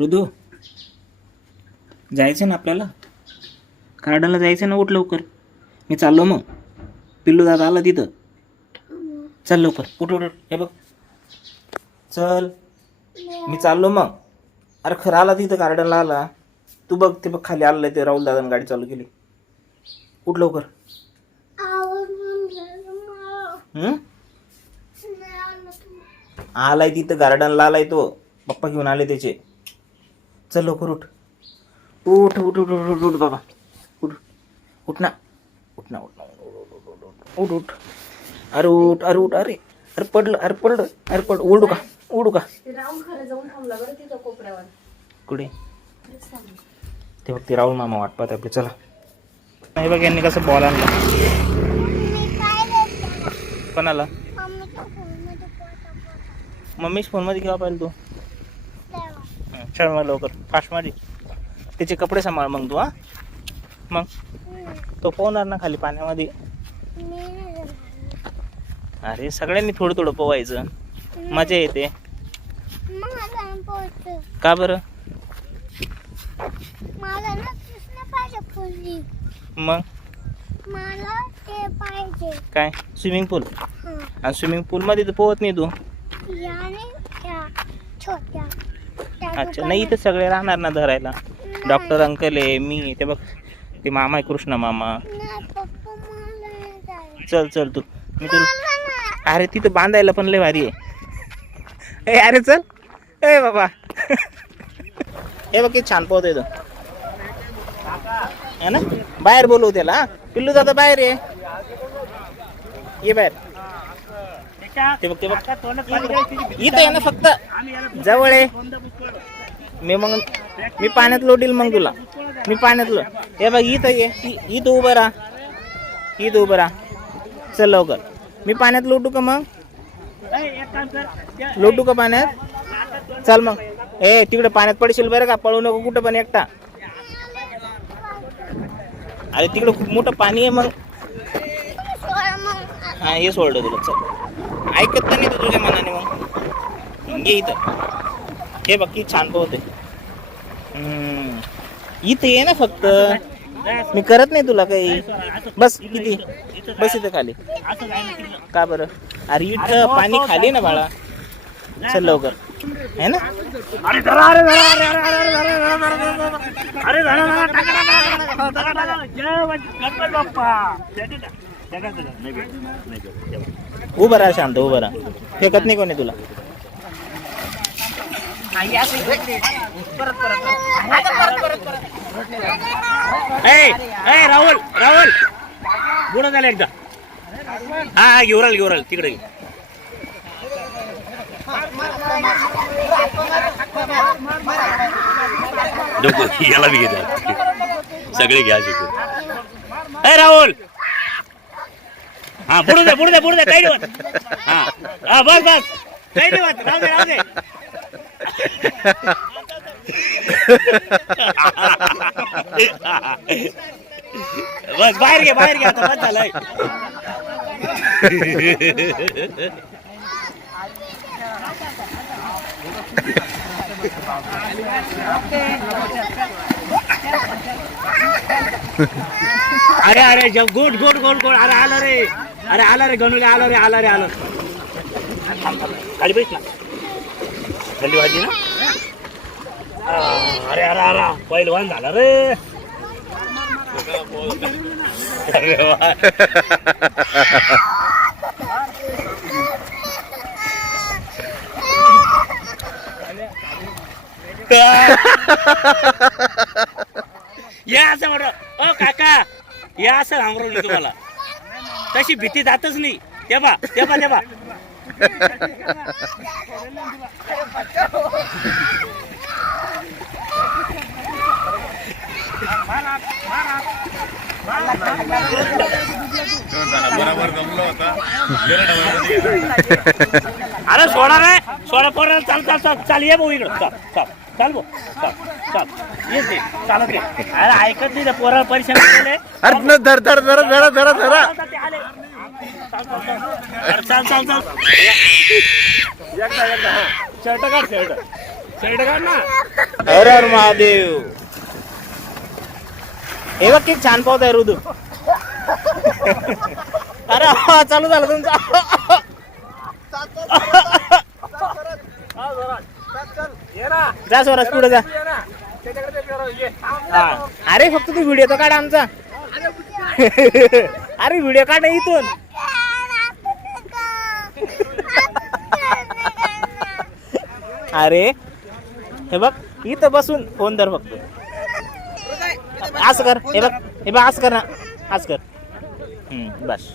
ऋदू जायचं ना आपल्याला, गार्डनला जायचं ना. उठ लवकर, मी चाललो मग. पिल्लू दादा आला तिथं. चल लवकर, उठ उठ उठ. हे बघ, चल मी चाललो मग. अरे खरं आला तिथं, गार्डनला आला. तू बघ, ते बघ खाली आलं ते राहुल दादानं गाडी चालू केली. उठ लवकर. आलाय तिथं गार्डनला, आलाय तो. पप्पा घेऊन आले त्याचे. चल लवकर उठ. उठ उठ उठ उठ उठ बाबा, उठ उठ ना, उठ ना, उठ ना, उठ उठ. अरे उठ, अरे उठ. अरे अरे पडलं, अरे पडलं, अरे पड. उडू का, उडू का? कुठे ते बघ, ते राहुल मामा वाट पाहत आपले. चला. नाही बघ, यांनी कसं बॉल आणला. कोणाला? मम्मीच फोनमध्ये केव्हा पाहिलं तू? चल मग लवकर, फास्ट मध्ये. त्याचे कपडे सांभाळ मग तू. हा मग तो पोहणार ना खाली पाण्यामध्ये. अरे सगळ्यांनी थोडं थोडं पोवायचं, मजा येते. का बरं? मग काय स्विमिंग पूल? आणि स्विमिंग पूल मध्ये तर पोहत नाही तू. अच्छा, नाही इथे सगळे राहणार ना धरायला. डॉक्टर अंकल आहे, मी ते बघ, ते मामा आहे, कृष्णा मामा. चल चल तू, मी तुला. अरे तिथं बांधायला पण लय भारी आहे. ए अरे चल, ए बाबा. हे बघ, किती छान पोहतोय तो, है ना. बाहेर बोलवू त्याला. पिल्लू दादा बाहेर आहे, ये बाहेर. ते बघ, ते बघ, इथं आहे ना, फक्त जवळ आहे. मी पाण्यात लोटील मग तुला. मी पाण्यातलं. हे बघ, इथं ये, इथं उभं राहा, इथं उभं राहा. चल लवकर. मी पाण्यात लोटू का मग? लोटू का पाण्यात? चल मग. ए तिकडे पाण्यात पडशील बरं का, पळू नको कुठं पण एकटा. अरे तिकडे खूप मोठं पाणी आहे. मग हा हे सोडलं तुला. चल, ऐकत नाही तू तुझ्या मनाने. मग ये इथं. हे बघ किती छान पोहते. इथं ये ना फक्त, मी करत नाही तुला काही. बस किती, बस इथं खाली. का बरं? अरे इथं पाणी खाली ना बाळा. चल लवकर, है ना. अरे धरा, अरे धरा, अरे अरे अरे अरे अरे धरा, जय गणपती बाप्पा. उभं राहा शांत, उभं राहा. फेकत नाही कोणी तुला. राहुल राहुल गुण झालं एकदा. हा घेऊन राहिल तिकडे. याला बी घेतात सगळे घ्या शिकून. राहुल हा पुढे द्या काही नाही. हा बस काही नाही. राहू दे. बस बाहेर घे आता. बस झालंय. अरे अरे गोड अरे आला रे गणुले. आला खाली बैठ ना. थंडी भाजी ना. अरे पहिलवान झाला रे. अरे या असं म्हटलं. ओ काका या असं सांगू तुम्हाला. तशी भीती जातच नाही. तेव्हा बरोबर जमलं होता. अरे सोडा रे, सोडा पोराला. चाल ये भाऊ इकडं. चाल भाऊ, चाल येस दे, चालत ये. अरे ऐकत नाही, पोराला परेशान केले. अरे धर चाल. एकदा शर्ट काढ ना. हर हर महादेव. हे बघ किती छान पावत आहे ऋतू. अरे हा, चालू झालं तुमचा. जा स्वराज पुढे जा. हा. अरे फक्त तू व्हिडिओ तर काढ आमचा. अरे व्हिडिओ काढ इथून. अरे हे बघ इथं बसून फोन धर फक्त. असं कर. हे बघ असं कर ना. असं कर. बस.